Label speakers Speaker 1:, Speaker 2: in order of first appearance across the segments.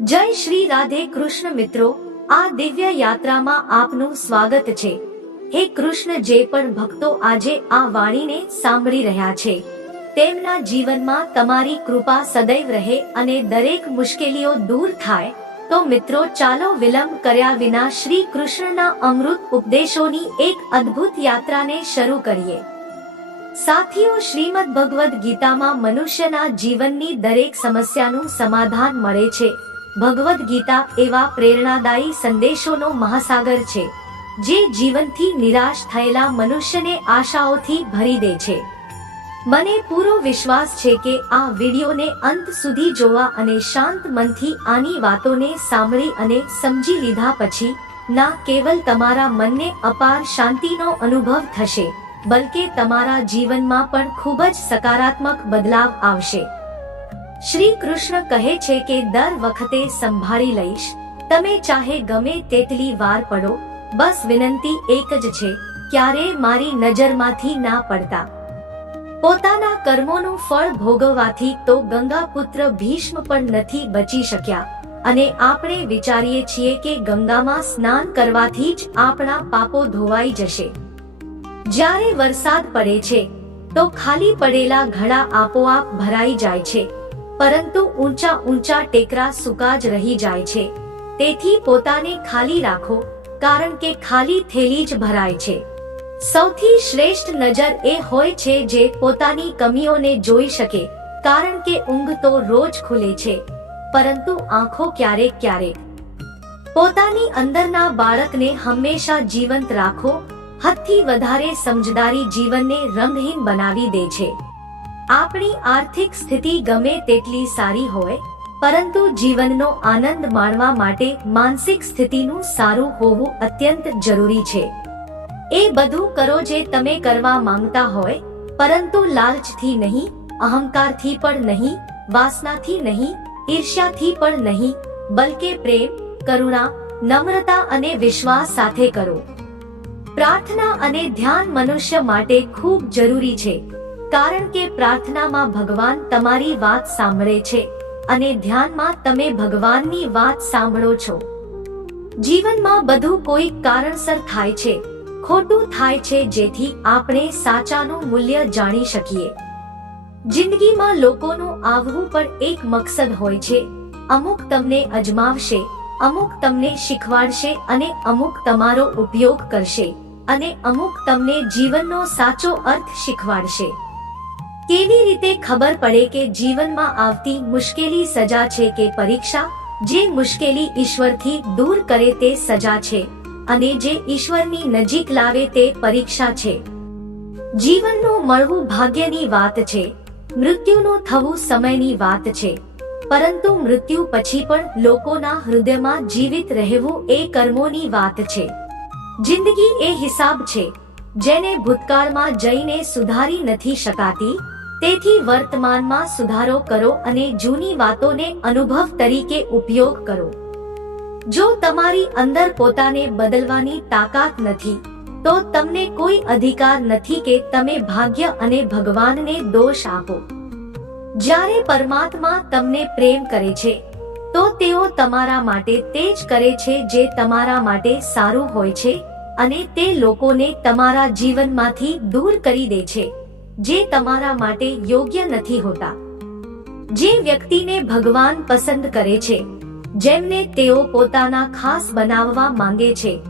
Speaker 1: જય શ્રી રાધે કૃષ્ણ મિત્રો, આ દિવ્ય યાત્રામાં આપનું સ્વાગત છે. હે કૃષ્ણ, જે પણ ભક્તો આજે આ વાણીને સાંભળી રહ્યા છે, તેમના જીવનમાં તમારી કૃપા સદૈવ રહે અને દરેક મુશ્કેલીઓ દૂર થાય, તો મિત્રો, ચાલો વિલંબ કર્યા વિના શ્રી કૃષ્ણના અમૃત ઉપદેશોની એક અદ્ભુત યાત્રાને શરૂ કરીએ. સાથીઓ, શ્રીમદ ભગવદ્ ગીતામાં મનુષ્યના જીવનની દરેક સમસ્યાનું સમાધાન મળે છે. ભગવદ્ ગીતા એવા પ્રેરણાદાયી સંદેશોનો મહાસાગર છે, જે જીવનથી નિરાશ થયેલા મનુષ્યને આશાઓથી ભરી દે છે. મને પૂરો વિશ્વાસ છે કે આ વિડીયોને અંત સુધી જોવા અને શાંત મનથી આની વાતોને સાંભળી અને સમજી લીધા પછી, ના કેવલ તમારા મનને અપાર શાંતિનો અનુભવ થશે, બલકે તમારા જીવનમાં પણ ખૂબ જ સકારાત્મક બદલાવ આવશે. શ્રી કૃષ્ણ કહે છે કે દર વખતે સંભાળી લઈશ. તમે ચાહે ગમે તેટલી વાર પડો, બસ વિનંતી એક જ છે, ક્યારે મારી નજરમાંથી ના પડતા. પોતાના કર્મોનું ફળ ભોગવવાથી તો ગંગા પુત્ર ભીષ્મ પણ નથી બચી શક્યા. અને આપણે વિચારીએ છીએ કે ગંગામાં સ્નાન કરવાથી જ આપણા પાપો ધોવાઈ જશે. જ્યારે વરસાદ પડે છે, તો ખાલી પડેલા ઘડા આપોઆપ ભરાઈ જાય છે. પરંતુ ઊંચા ઊંચા ટેકરા સુકા જ રહી જાય છે. તેથી પોતાને ખાલી રાખો, કારણ કે ખાલી થેલી જ ભરાય છે. સૌથી શ્રેષ્ઠ નજર એ હોય છે જે પોતાની કમીઓને જોઈ શકે, કારણ કે ઊંઘ તો રોજ ખુલે છે. પરંતુ આંખો ક્યારેક ક્યારેક પોતાની અંદરના બાળકને હંમેશા જીવંત રાખો, હદથી વધારે સમજદારી જીવનને રંગહીન બનાવી દે છે. આપણી આર્થિક સ્થિતિ ગમે તેટલી સારી હોય, પરંતુ જીવનનો આનંદ માણવા માટે માનસિક સ્થિતિનું સારું હોવું અત્યંત જરૂરી છે. એ બધું કરો જે તમે કરવા માંગતા હોય, પરંતુ લાલચથી નહીં, અહંકારથી પણ નહીં, વાસનાથી નહીં, ઈર્ષ્યાથી પણ નહીં, બલકે પ્રેમ, કરુણા, નમ્રતા અને વિશ્વાસ સાથે કરો. પ્રાર્થના અને ધ્યાન મનુષ્ય માટે ખૂબ જરૂરી છે. કારણ કે પ્રાર્થનામાં ભગવાન તમારી વાત સાંભળે છે અને ધ્યાનમાં તમે ભગવાનની વાત સાંભળો છો. જીવનમાં બધું કોઈ કારણસર થાય છે, ખોટું થાય છે જેથી આપણે સાચાનું મૂલ્ય જાણી શકીએ. જિંદગીમાં લોકોનું આવવું પણ એક મકસદ હોય છે, અમુક તમને અજમાવશે, અમુક તમને શીખવાડશે અને અમુક તમારો ઉપયોગ કરશે અને અમુક તમને જીવનનો સાચો અર્થ શીખવાડશે. કેવી રીતે ખબર પડે કે જીવનમાં આવતી મુશ્કેલી સજા છે કે પરીક્ષા? જે મુશ્કેલી ઈશ્વરથી દૂર કરે તે સજા છે, અને જે ઈશ્વરની નજીક લાવે તે પરીક્ષા છે. જીવનનું મળવું ભાગ્યની વાત છે, મૃત્યુનું થવું સમયની વાત છે, પરંતુ મૃત્યુ પછી પણ લોકોના હૃદયમાં જીવિત રહેવું એ કર્મોની વાત છે. જિંદગી એ હિસાબ છે, જેને ભૂતકાળમાં જઈને સુધારી નથી શકાતી તેથી વર્તમાનમાં સુધારો કરો અને જૂની વાતોને અનુભવ તરીકે ઉપયોગ કરો. જો તમારી અંદર પોતાને બદલવાની તાકાત નથી, તો તમને કોઈ અધિકાર નથી કે તમે ભાગ્ય અને ભગવાનને દોષ આપો. જ્યારે પરમાત્મા તમને પ્રેમ કરે છે, તો તેઓ તમારા માટે તે જ કરે છે જે તમારા માટે સારું હોય છે અને તે લોકોને તમારા જીવનમાંથી દૂર કરી દે છે. જે તમારા માટે યોગ્ય નથી હોતા. જે વ્યક્તિને ભગવાન પસંદ કરે છે, જેમને તેઓ પોતાના ખાસ બનાવવા માંગે છે,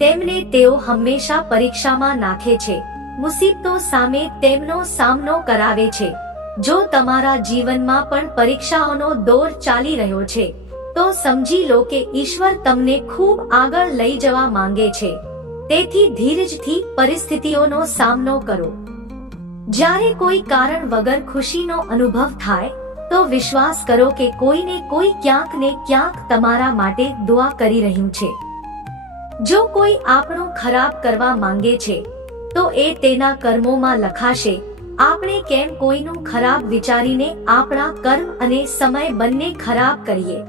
Speaker 1: તેમને તેઓ હંમેશા પરીક્ષામાં નાખે છે, મુસીબતો સામે તેમનો સામનો કરાવે છે. જો તમારા જીવનમાં પણ પરીક્ષાઓનો દોર ચાલી રહ્યો છે, તો સમજી લો કે ઈશ્વર તમને ખૂબ આગળ લઈ જવા માંગે છે. તેથી ધીરજથી પરિસ્થિતિઓનો સામનો કરો. જ્યારે કોઈ કારણ વગર ખુશીનો અનુભવ થાય, તો વિશ્વાસ કરો કે કોઈને કોઈ ક્યાંક ને ક્યાંક તમારા માટે દુઆ કરી રહ્યું છે. જો કોઈ આપણું ખરાબ કરવા માંગે છે, તો એ તેના કર્મોમાં લખાશે, આપણે કેમ કોઈનું ખરાબ વિચારીને આપણા કર્મ અને સમય બંને ખરાબ કરીએ?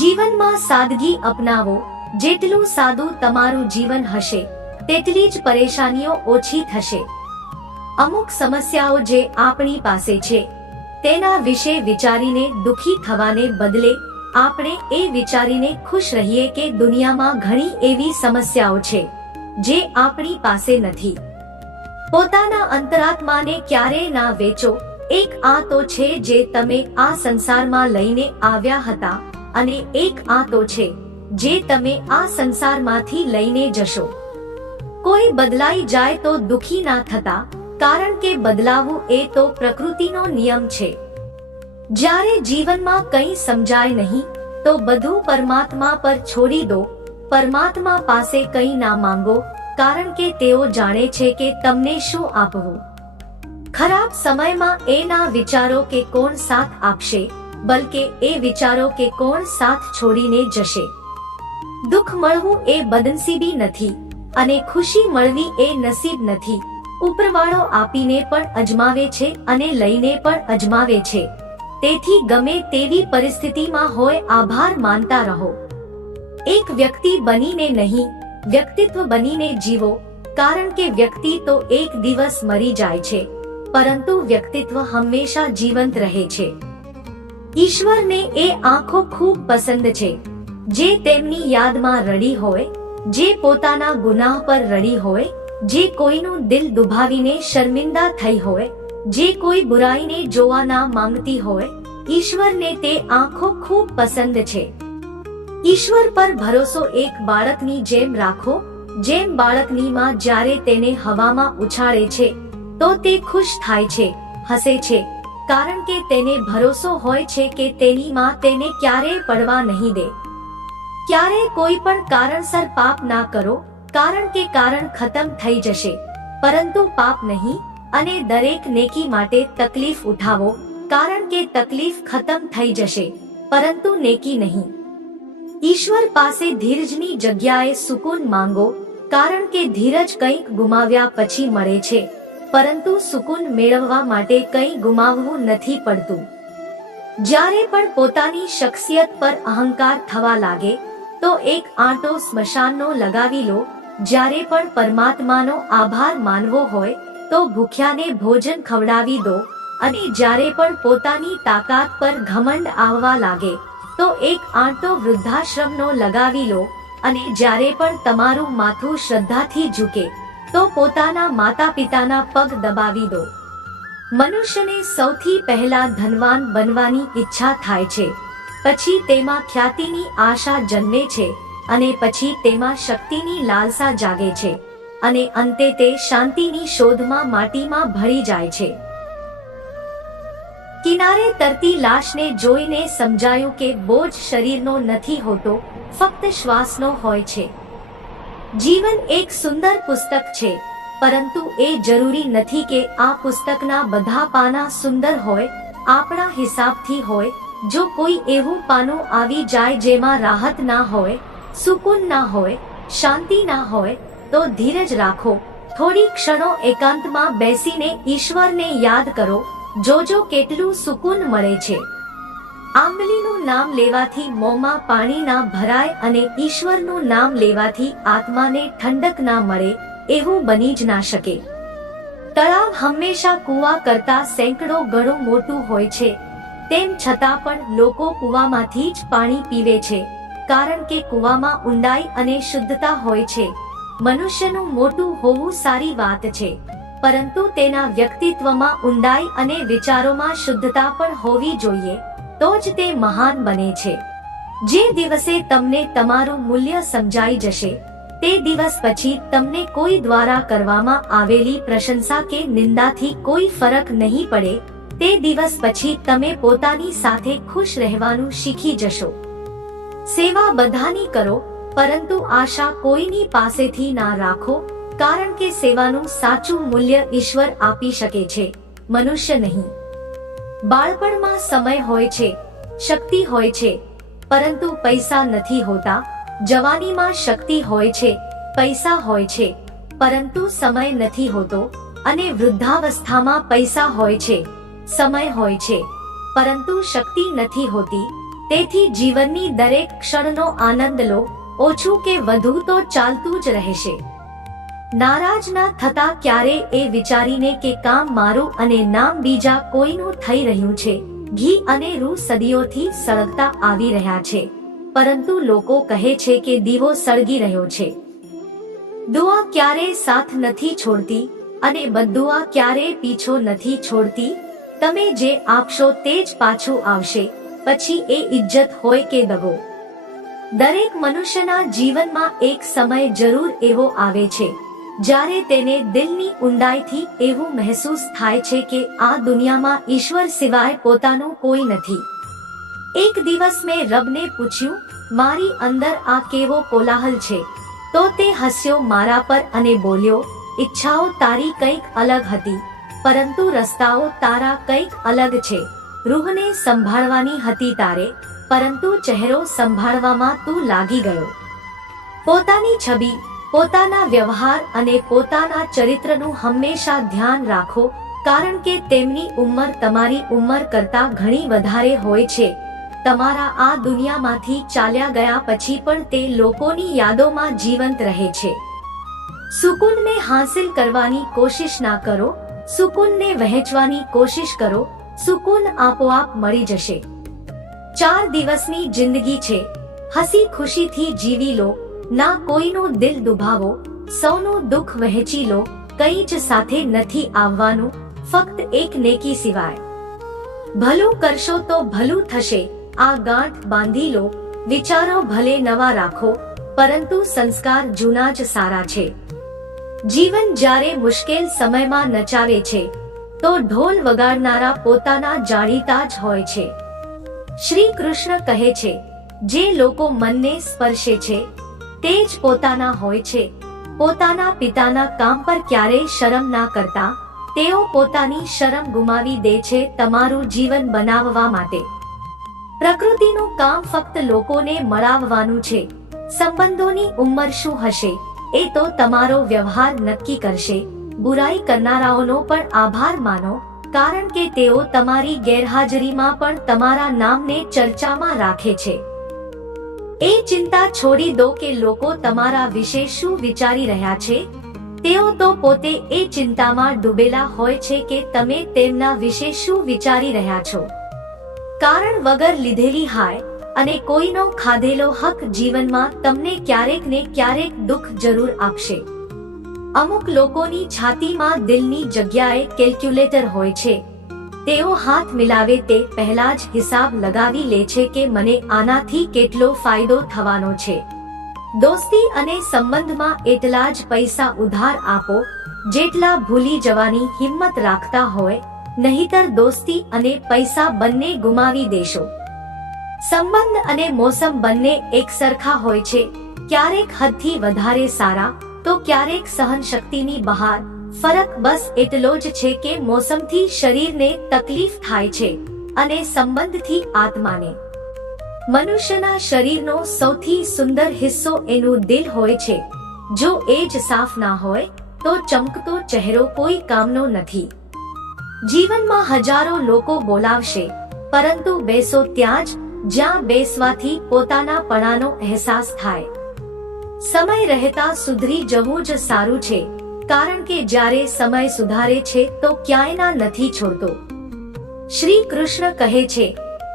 Speaker 1: જીવનમાં સાદગી અપનાવો, જેટલું સાદું તમારું જીવન હશે, તેટલી જ પરેશાનીઓ ઓછી થશે. અમુક સમસ્યાઓ જે આપણી પાસે છે, તેના વિશે વિચારીને દુખી થવાને બદલે આપણે એ વિચારીને ખુશ રહીએ કે દુનિયામાં ઘણી એવી સમસ્યાઓ છે, જે આપણી પાસે નથી. પોતાના અંતરાત્માને ક્યારે ના વેચો, એક આ તો છે જે તમે આ સંસારમાં લઈને આવ્યા હતા, અને એક આ તો છે, જે તમે આ સંસારમાંથી લઈને જશો. કોઈ બદલાઈ જાય તો દુખી ના થતા કારણ કે બદલાવું એ તો પ્રકૃતિનો નિયમ છે. જ્યારે જીવનમાં કંઈ સમજાય નહીં, તો બધું પરમાત્મા પર છોડી દો, પરમાત્મા પાસે કંઈ ના માંગો, કારણ કે તેઓ જાણે છે કે તમને શું આપવું. ખરાબ સમયમાં એ ના વિચારો કે કોણ સાથ આપશે, બલકે એ વિચારો કે કોણ સાથ છોડીને જશે. દુઃખ મળવું એ બદનસીબી નથી, અને ખુશી મળવી એ નસીબ નથી. ઉપરવાળો આપીને પણ અજમાવે છે અને લઈને પણ અજમાવે છે. તેથી ગમે તેવી પરિસ્થિતિમાં હોય આભાર માનતા રહો. એક વ્યક્તિ બનીને નહીં, વ્યક્તિત્વ બનીને જીવો, કારણ કે વ્યક્તિ તો એક દિવસ મરી જાય છે, પરંતુ વ્યક્તિત્વ હંમેશા જીવંત રહે છે. ઈશ્વરને એ આંખો ખૂબ પસંદ છે, જે તેમની યાદમાં રડી હોય, જે પોતાના ગુનાહ પર રડી હોય જે કોઈનું દિલ દુભાવીને શર્મિંદા થઈ હોય, જે કોઈ બુરાઈને જોવા ના માંગતી હોય, ઈશ્વરને તે આંખો ખૂબ પસંદ છે. ઈશ્વર પર ભરોસો એક બાળકની જેમ રાખો, જેમ બાળકની માં જ્યારે તેને હવામાં ઉછાળે છે, તો તે ખુશ થાય છે, હસે છે, કારણ કે તેને ભરોસો હોય છે કે તેની માં તેને ક્યારેય પડવા નહીં દે. ક્યારેય કોઈ પણ કારણસર પાપ ના કરો કારણ કે કારણ ખતમ થઈ જશે. પરંતુ પાપ નહીં, અને દરેક નેકી માટે તકલીફ ઉઠાવો, કારણ કે તકલીફ ખતમ થઈ જશે, પરંતુ નેકી નહીં. ઈશ્વર પાસે ધીરજની જગ્યાએ સુકૂન માંગો, કારણ કે ધીરજ કંઈક ગુમાવ્યા પછી મળે છે, પરંતુ સુકૂન મેળવવા માટે કંઈ ગુમાવવું નથી પડતું. જ્યારે પણ પોતાની શખ્સિયત પર અહંકાર થવા લાગે, તો એક આંટો સ્મશાનનો લગાવી લો જ્યારે પણ પરમાત્માનો આભાર માનવો હોય, તો ભૂખ્યાને ભોજન ખવડાવી દો. અને જ્યારે પણ પોતાની તાકાત પર ઘમંડ આવવા લાગે, તો એક આંટો વૃદ્ધાશ્રમનો લગાવી લો. અને જ્યારે પણ તમારું માથું શ્રદ્ધાથી ઝૂકે, તો પોતાના માતા પિતાના પગ દબાવી દો. મનુષ્યને સૌથી પહેલા ધનવાન બનવાની ઈચ્છા થાય છે. પછી તેમાં ખ્યાતિની આશા જન્મે છે. અને પછી તેમાં શક્તિની લાલસા જાગે છે અને અંતે તે શાંતિની શોધમાં માટીમાં ભળી જાય છે. કિનારે તરતી લાશને જોઈને સમજાયું કે બોજ શરીરનો નથી હોતો, ફક્ત શ્વાસનો હોય છે. જીવન એક સુંદર પુસ્તક છે, પરંતુ એ જરૂરી નથી કે આ પુસ્તકના બધા પાના સુંદર હોય, આપણા હિસાબથી હોય, જો કોઈ એવું પાનું આવી જાય જેમાં રાહત ના હોય સુકૂન ના હોય, શાંતિ ના હોય, તો ધીરજ રાખો. થોડી ક્ષણો એકાંતમાં બેસીને ઈશ્વરને યાદ કરો. જોજો કેટલું સુકૂન મળે છે. આંબલીનું નામ લેવાથી મોંમાં પાણી ના ભરાય અને ઈશ્વરનું નામ લેવાથી આત્માને ઠંડક ના મળે, એવું બની જ ના શકે. તળાવ હંમેશા કુવા કરતા સેંકડો ગણું મોટું હોય છે. તેમ છતાં પણ લોકો કુવામાંથી જ પાણી પીવે છે. કારણ કે કુવામાં ઊંડાઈ અને શુદ્ધતા હોય છે. મનુષ્યનું મોટું હોવું સારી વાત છે. પરંતુ તેના વ્યક્તિત્વમાં ઊંડાઈ અને વિચારોમાં શુદ્ધતા પણ હોવી જોઈએ, તો જ તે મહાન બને છે. જે દિવસે તમને તમારું મૂલ્ય સમજાઈ જશે, તે દિવસ પછી તમને કોઈ દ્વારા કરવામાં આવેલી પ્રશંસા કે નિંદાથી કોઈ ફરક નહીં પડે, તે દિવસ પછી તમે પોતાની સાથે ખુશ રહેવાનું શીખી જશો. સેવા બધાની કરો, પરંતુ આશા કોઈની પાસેથી ના રાખો, કારણ કે સેવાનું સાચું મૂલ્ય ઈશ્વર આપી શકે છે, મનુષ્ય નહીં. બાળપણમાં સમય હોય છે, શક્તિ હોય છે, પરંતુ પૈસા નથી હોતા, જવાનીમાં શક્તિ હોય છે, પૈસા હોય છે, પરંતુ સમય નથી હોતો, અને વૃદ્ધાવસ્થામાં પૈસા હોય છે, સમય હોય છે, પરંતુ શક્તિ નથી હોતી તેથી જીવનની દરેક ક્ષણનો આનંદ લો, ઓછું કે વધુ તો ચાલતું જ રહેશે. નારાજ ના થતા ક્યારે એ વિચારીને કે કામ મારું અને નામ બીજા કોઈનું થઈ રહ્યું છે. ઘી અને રૂ સદીઓથી સળગતા આવી રહ્યા છે. પરંતુ લોકો કહે છે કે દીવો સળગી રહ્યો છે. દુઆ ક્યારેય સાથ નથી છોડતી અને બદુઆ ક્યારેય પીછો નથી છોડતી? તમે જે આપશો તે જ પાછું આવશે. પછી એ ઇજ્જત હોય કે દગો. દરેક મનુષ્યના જીવનમાં એક સમય જરૂર એવો આવે છે, જ્યારે તેને દિલની ઊંડાઈથી એવું મહેસૂસ થાય છે કે આ દુનિયામાં ઈશ્વર સિવાય પોતાનું કોઈ નથી. એક દિવસ મેં રબને પૂછ્યું, મારી અંદર આ કેવો કોલાહલ છે? તો તે હસ્યો મારા પર અને બોલ્યો, ઈચ્છાઓ તારી કંઈક અલગ હતી, પરંતુ રસ્તાઓ તારા કંઈક અલગ છે. રૂહને સંભાળવાની હતી તારે, પરંતુ ચહેરો સંભાળવામાં તું લાગી ગયો. પોતાની છબી, પોતાના વ્યવહાર અને પોતાના ચરિત્રનું હંમેશા ધ્યાન રાખો, કારણ કે તેમની ઉંમર તમારી ઉંમર કરતા ઘણી વધારે હોય છે. તમારા આ દુનિયામાંથી ચાલ્યા ગયા પછી પણ તે લોકોની યાદોમાં જીવંત રહે છે. સુકૂનને હાંસિલ કરવાની કોશિશ ના કરો, સુકૂનને વહેંચવાની કોશિશ કરો સુકૂન આપોઆપ મળી જશે. ચાર દિવસની જિંદગી છે. હસી ખુશીથી જીવી લો. ના કોઈનું દિલ દુભાવો. સૌનું દુઃખ વહેંચી લો. કંઈ જ સાથે નથી આવવાનું. ફક્ત એક નેકી સિવાય. ભલું કરશો તો ભલું થશે. આ ગાંઠ બાંધી લો. વિચારો ભલે નવા રાખો. પરંતુ સંસ્કાર જૂના જ સારા છે. જીવન જ્યારે મુશ્કેલ સમયમાં નચાવે છે તો ઢોલ વગાડનારા પોતાના જાણીતા જ હોય છે. શ્રી કૃષ્ણ કહે છે, જે લોકો મનને સ્પર્શે છે, તે જ પોતાના હોય છે. પોતાના પિતાના કામ પર ક્યારેય શરમ ના કરતા, તેઓ પોતાની શરમ ગુમાવી દે છે તમારું જીવન બનાવવા માટે. પ્રકૃતિનું કામ ફક્ત લોકોને મળાવવાનું છે. સંબંધોની ઉંમર શું હશે, એ તો તમારો વ્યવહાર નક્કી કરશે. બુરાઈ કરનારાઓનો પણ આભાર માનો, કારણ કે તેઓ તમારી ગેરહાજરીમાં પણ તમારા નામને ચર્ચામાં રાખે છે. એ ચિંતા છોડી દો કે લોકો તમારા વિશે શું વિચારી રહ્યા છે. તેઓ તો પોતે એ ચિંતામાં ડૂબેલા હોય છે કે તમે તેમના વિશે શું વિચારી રહ્યા છો. કારણ વગર લીધેલી હાય, અને કોઈનો ખાધેલો હક જીવનમાં તમને ક્યારેક ને ક્યારેક દુઃખ જરૂર આપશે. અમુક લોકોની છાતીમાં દિલની જગ્યાએ કેલ્ક્યુલેટર હોય છે. તેઓ હાથ મિલાવે તે પહેલા જ હિસાબ લગાવી લે છે કે મને આનાથી કેટલો ફાયદો થવાનો છે. દોસ્તી અને સંબંધમાં એટલા જ પૈસા ઉધાર આપો, જેટલા ભૂલી જવાની હિંમત રાખતા હોય, નહીતર દોસ્તી અને પૈસા બંને ગુમાવી દેશો. સંબંધ અને મોસમ બંને એક સરખા હોય છે, ક્યારેક હદથી વધારે સારા તો ક્યારેક સહન શક્તિની બહાર. ફરક બસ એટલો જ છે કે મોસમથી શરીરને તકલીફ થાય છે અને સંબંધથી આત્માને. મનુષ્યના શરીરનો સૌથી સુંદર હિસ્સો એનું દિલ હોય છે. જો એ જ સાફ ના હોય, તો ચમકતો ચહેરો કોઈ કામનો નથી. જીવનમાં હજારો લોકો બોલાવશે, પરંતુ બેસો ત્યાં જ, જ્યાં બેસવાથી પોતાના પણાનો અહેસાસ થાય. સમય રહેતા સુધરી જવું જ સારું છે, કારણ કે જ્યારે સમય સુધારે છે તો ક્યાંયના નથી છોડતો. શ્રી કૃષ્ણ કહે છે,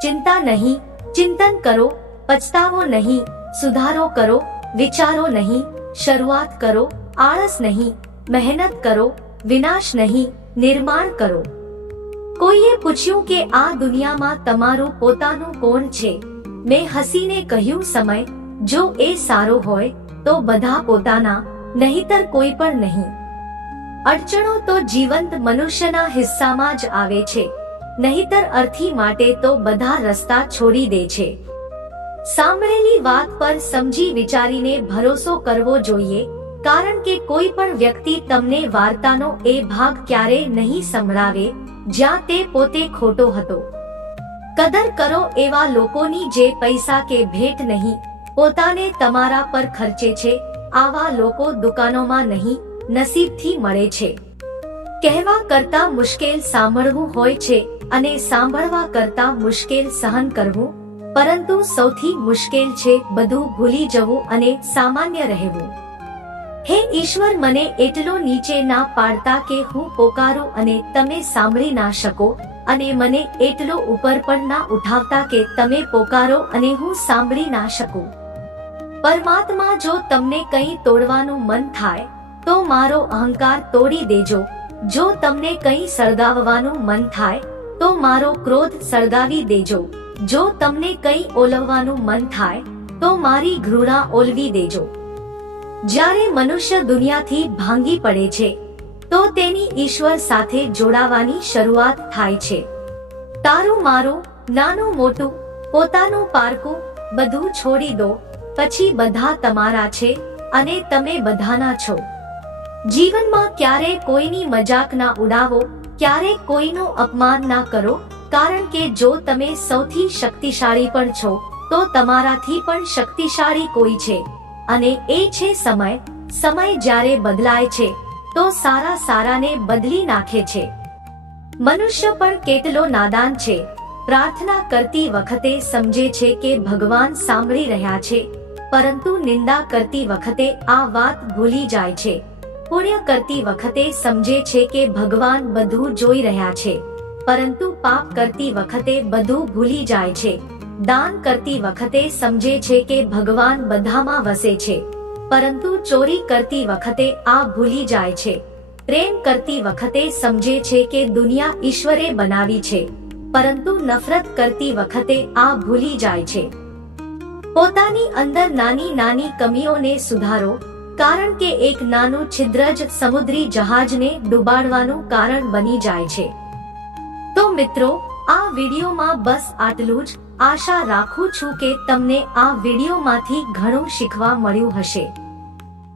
Speaker 1: ચિંતા નહીં, ચિંતન કરો, પછતાવો નહીં, સુધારો કરો, વિચારો નહીં, શરૂઆત કરો, આળસ નહીં, મહેનત કરો, વિનાશ નહીં, નિર્માણ કરો. કોઈએ પૂછ્યું કે આ દુનિયામાં તમારું પોતાનું કોણ છે? મેં હસીને કહ્યું, સમય, જો એ સારો હોય તો બધા પોતાના, નહીતર કોઈ પણ નહીં. અડચણો તો જીવંત મનુષ્યના હિસ્સામાં જ આવે છે. નહીતર અર્થી માટે તો બધા રસ્તા છોડી દે છે. સાંભળેલી વાત પર સમજી વિચારીને ભરોસો કરવો જોઈએ, કારણ કે કોઈ પણ વ્યક્તિ તમને વાર્તાનો એ ભાગ ક્યારે નહીં સંભળાવે, જ્યાં તે પોતે ખોટો હતો. કદર કરો એવા લોકોની જે પૈસા કે ભેટ નહીં પોતાને તમારા પર ખર્ચે છે, આવા લોકો દુકાનોમાં નહીં, નસીબથી મળે છે. કહેવા કરતા મુશ્કેલ સાંભળવું હોય છે અને સાંભળવા કરતા મુશ્કેલ સહન કરવું, પરંતુ સૌથી મુશ્કેલ છે બધું ભૂલી જવું અને સામાન્ય રહેવું. હે ઈશ્વર, મને એટલો નીચે ના પાડતા કે હું પોકારું અને તમે સાંભળી ના શકો, અને મને એટલો ઉપર પણ ના ઉઠાવતા કે તમે પોકારો અને હું સાંભળી ના શકું. પરમાત્મા જો તમને કંઈ તોડવાનું મન થાય, તો મારો અહંકાર તોડી દેજો. જો તમને કંઈ સળગાવવાનું મન થાય, તો મારો ક્રોધ સળગાવી દેજો. જો તમને કંઈ ઓલવવાનું મન થાય, તો મારી ઘૃણા ઓલવી દેજો. જ્યારે મનુષ્ય દુનિયાથી ભાંગી પડે છે, તો તેની ઈશ્વર સાથે જોડાવાની શરૂઆત થાય છે. તારું મારું, નાનું મોટું, પોતાનું પારકું, બધું છોડી દો. પછી બધા તમારા છે અને તમે બધાના છો. જીવનમાં ક્યારે કોઈની મજાક ના ઉડાવો, ક્યારે કોઈનું અપમાન ના કરો, કારણ કે જો તમે સૌથી શક્તિશાળી પણ છો, તો તમારાથી પણ શક્તિશાળી કોઈ છે. અને એ છે સમય સમય જ્યારે બદલાય છે, તો સારા સારાને બદલી નાખે છે. મનુષ્ય પણ કેટલો નાદાન છે. પ્રાર્થના કરતી વખતે સમજે છે કે ભગવાન સાંભળી રહ્યા છે. પરંતુ નિંદા કરતી વખતે આ વાત ભૂલી જાય છે. પુણ્ય કરતી વખતે સમજે છે કે ભગવાન બધું જોઈ રહ્યા છે. પરંતુ પાપ કરતી વખતે બધું ભૂલી જાય છે. દાન કરતી વખતે સમજે છે કે ભગવાન બધામાં વસે છે. પરંતુ ચોરી કરતી વખતે આ ભૂલી જાય છે. પ્રેમ કરતી વખતે સમજે છે કે દુનિયા ઈશ્વરે બનાવી છે. પરંતુ નફરત કરતી વખતે આ ભૂલી જાય છે. પોતાની અંદર નાની નાની કમીઓને સુધારો, કારણ કે એક નાનું છિદ્ર જ સમુદ્રી જહાજને ડૂબાડવાનું કારણ બની જાય છે. તો મિત્રો, આ વિડીયોમાં બસ આટલું જ. આશા રાખું છું કે તમને આ વિડીયોમાંથી ઘણું શીખવા મળ્યું હશે.